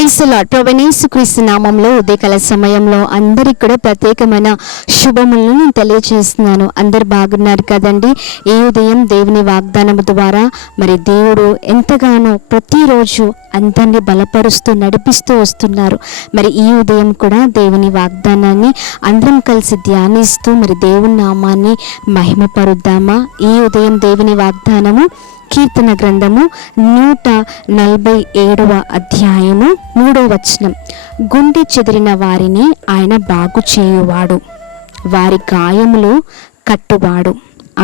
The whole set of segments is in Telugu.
Praise the lord. ప్రభువైన యేసుక్రీస్తు నామములో ఉదయకాల సమయంలో అందరికీ కూడా ప్రత్యేకమైన శుభములను నేను తెలియజేస్తున్నాను. అందరు బాగున్నారు కదండి. ఈ ఉదయం దేవుని వాగ్దానము ద్వారా మరి దేవుడు ఎంతగానో ప్రతిరోజు అందరినీ బలపరుస్తూ నడిపిస్తూ వస్తున్నారు. మరి ఈ ఉదయం కూడా దేవుని వాగ్దానాన్ని అందరం కలిసి ధ్యానిస్తూ మరి దేవుని నామాన్ని మహిమపరుద్దామా. ఈ ఉదయం దేవుని వాగ్దానము కీర్తన గ్రంథము 147 అధ్యాయము 3వ వచనం. గుండె చెదిరిన వారిని ఆయన బాగు చేయువాడు, వారి గాయములు కట్టువాడు.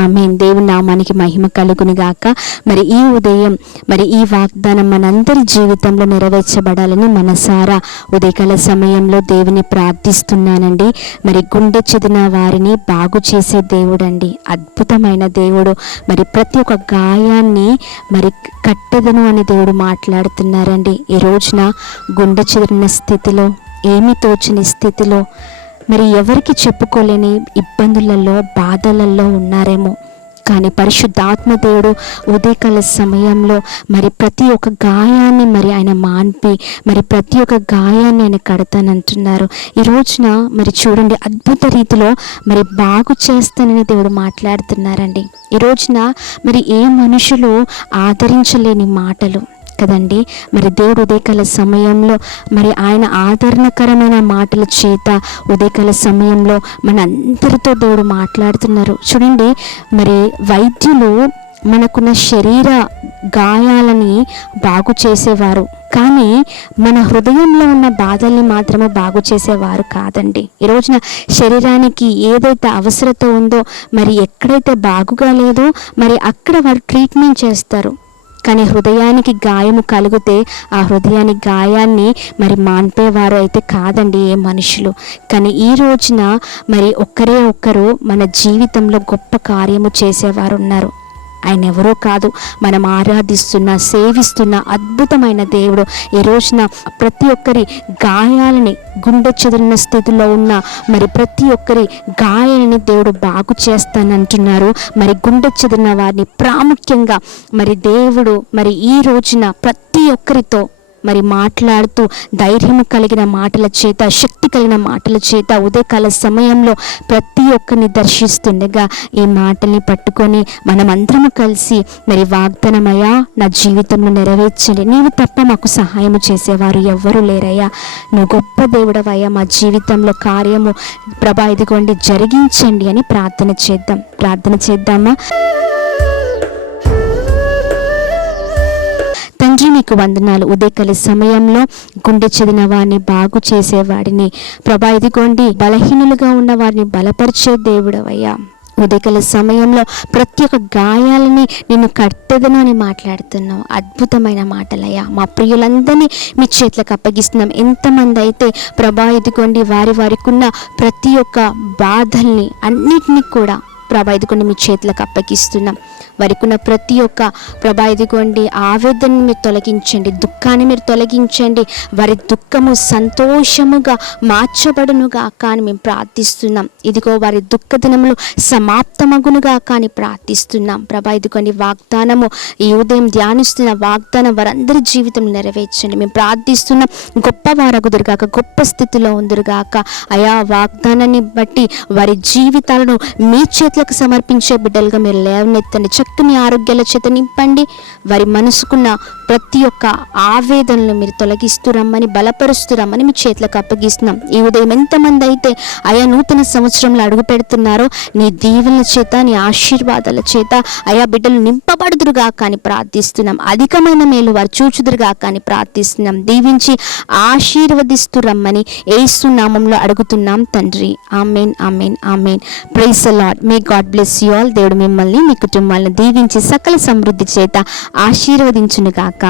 ఆమేన్. దేవుని నామానికి మహిమ కలుగును గాక. మరి ఈ ఉదయం మరి ఈ వాగ్దానం మనందరి జీవితంలో నెరవేర్చబడాలని మనసారా ఉదయకాల సమయంలో దేవుని ప్రార్థిస్తున్నానండి. మరి గుండె చెదిరిన వారిని బాగు చేసే దేవుడండి, అద్భుతమైన దేవుడు. మరి ప్రతి ఒక్క గాయాన్ని మరి కట్టెదను అని దేవుడు మాట్లాడుతున్నారండి. ఈ రోజున గుండె చెదిరిన స్థితిలో, ఏమీ తోచని స్థితిలో, మరి ఎవరికి చెప్పుకోలేని ఇబ్బందులలో, బాధలలో ఉన్నారేమో. కానీ పరిశుద్ధాత్మ దేవుడు ఉదయకాల సమయంలో మరి ప్రతి ఒక్క గాయాన్ని మరి ఆయన మాన్పి మరి ప్రతి ఒక్క గాయాన్ని ఆయన కడతానంటున్నారు. ఈ రోజున మరి చూడండి, అద్భుత రీతిలో మరి బాగు చేస్తానని దేవుడు మాట్లాడుతున్నారండి. ఈ రోజున మరి ఏ మనుషులు ఆదరించలేని మాటలు కదండి. మరి దేవుడు ఉదయకాల సమయంలో మరి ఆయన ఆదరణకరమైన మాటల చేత ఉదయకాల సమయంలో మన అందరితో దేవుడు మాట్లాడుతున్నారు. చూడండి, మరి వైద్యులు మనకున్న శరీర గాయాలని బాగు చేసేవారు, కానీ మన హృదయంలో ఉన్న బాధల్ని మాత్రమే బాగు చేసేవారు కాదండి. ఈ రోజున శరీరానికి ఏదైతే అవసరత ఉందో, మరి ఎక్కడైతే బాగుగా లేదో మరి అక్కడ వారు ట్రీట్మెంట్ చేస్తారు. కానీ హృదయానికి గాయము కలిగితే ఆ హృదయానికి గాయాన్ని మరి మాన్పేవారు అయితే కాదండి ఏ మనుషులు. కానీ ఈ రోజున మరి ఒక్కరే ఒక్కరు మన జీవితంలో గొప్ప కార్యము చేసేవారు ఉన్నారు. ఆయన ఎవరో కాదు, మనం ఆరాధిస్తున్న సేవిస్తున్న అద్భుతమైన దేవుడు. ఈ రోజున ప్రతి ఒక్కరి గాయాలని, గుండె చెదిరిన స్థితిలో ఉన్న మరి ప్రతి ఒక్కరి గాయాలని దేవుడు బాగు చేస్తానంటున్నారు. మరి గుండె చెదిరిన వారిని ప్రాముఖ్యంగా మరి దేవుడు మరి ఈ రోజున ప్రతి ఒక్కరితో మరి మాట్లాడుతూ ధైర్యం కలిగిన మాటల చేత, శక్తి కలిగిన మాటల చేత ఉదయకాల సమయంలో ప్రతి ఒక్కరిని దర్శిస్తుండగా ఈ మాటల్ని పట్టుకొని మనమందరము కలిసి మరి వాగ్దానమయ్యా, నా జీవితంలో నెరవేర్చండి, నీవు తప్ప మాకు సహాయం చేసేవారు ఎవ్వరూ లేరయ్యా, నువ్వు గొప్ప దేవుడవయ్యా, మా జీవితంలో కార్యము ప్రభా ఇదిగోండి జరిగించండి అని ప్రార్థన చేద్దామా. తండ్రి, నీకు వందనాలు. ఉదయకాల సమయంలో గుండె చెదిరిన వారిని బాగు చేసేవాడిని ప్రభా ఇదిగోండి, బలహీనులుగా ఉన్న వారిని బలపరిచే దేవుడవయ్యా. ఉదయకాల సమయంలో ప్రతి ఒక్క గాయాలని నిన్ను కట్టెదను అని మాట్లాడుతున్నావు. అద్భుతమైన మాటలయ్యా. మా ప్రియులందరినీ మీ చేతులకు అప్పగిస్తున్నాం. ఎంతమంది అయితే ప్రభా ఇదిగోండి వారికి ఉన్న ప్రతి ఒక్క బాధల్ని అన్నిటినీ కూడా ప్రభా ఇదిగోండి మీ చేతులకు అప్పగిస్తున్నాం. వారికి ఉన్న ప్రతి ఒక్క ప్రభా ఇదిగోండి ఆవేదనని మీరు తొలగించండి, దుఃఖాన్ని మీరు తొలగించండి. వారి దుఃఖము సంతోషముగా మార్చబడునుగా కానీ మేము ప్రార్థిస్తున్నాం. ఇదిగో వారి దుఃఖ దినములు సమాప్తమగునుగా కానీ ప్రార్థిస్తున్నాం. ప్రభా ఇదిగోండి వాగ్దానము ఈ ఉదయం ధ్యానిస్తున్న వాగ్దానం వారందరి జీవితం నెరవేర్చండి మేము ప్రార్థిస్తున్నాం. గొప్ప వారగుదురుగాక, గొప్ప స్థితిలో ఉందురుగాక. అయా వాగ్దానాన్ని బట్టి వారి జీవితాలను మీ చేతులకు సమర్పించే బిడ్డలుగా మీరు లేవనెత్తండి. చక్కని ఆరోగ్యాల చేత నింపండి. వారి మనసుకున్న ప్రతి ఒక్క ఆవేదనలు మీరు తొలగిస్తూ రమ్మని, బలపరుస్తూ రమ్మని మీ చేతులకు అప్పగిస్తున్నాం. ఈ ఉదయం ఎంతమంది అయితే ఆయా నూతన సంవత్సరంలో అడుగు పెడుతున్నారో నీ దీవెనల చేత, నీ ఆశీర్వాదాల చేత ఆయా బిడ్డలు నింపబడుదురుగా కానీ ప్రార్థిస్తున్నాం. అధికమైన మేలు వారు చూచుదురుగా కానీ ప్రార్థిస్తున్నాం. దీవించి ఆశీర్వదిస్తూ రమ్మని యేసు నామంలో అడుగుతున్నాం తండ్రి. ఆమేన్, ఆమేన్, ఆమేన్. Praise the Lord. May God bless you all. దేవుడు మిమ్మల్ని, మీ కుటుంబాలను దీవించి సకల సమృద్ధి చేత ఆశీర్వదించునుగాక.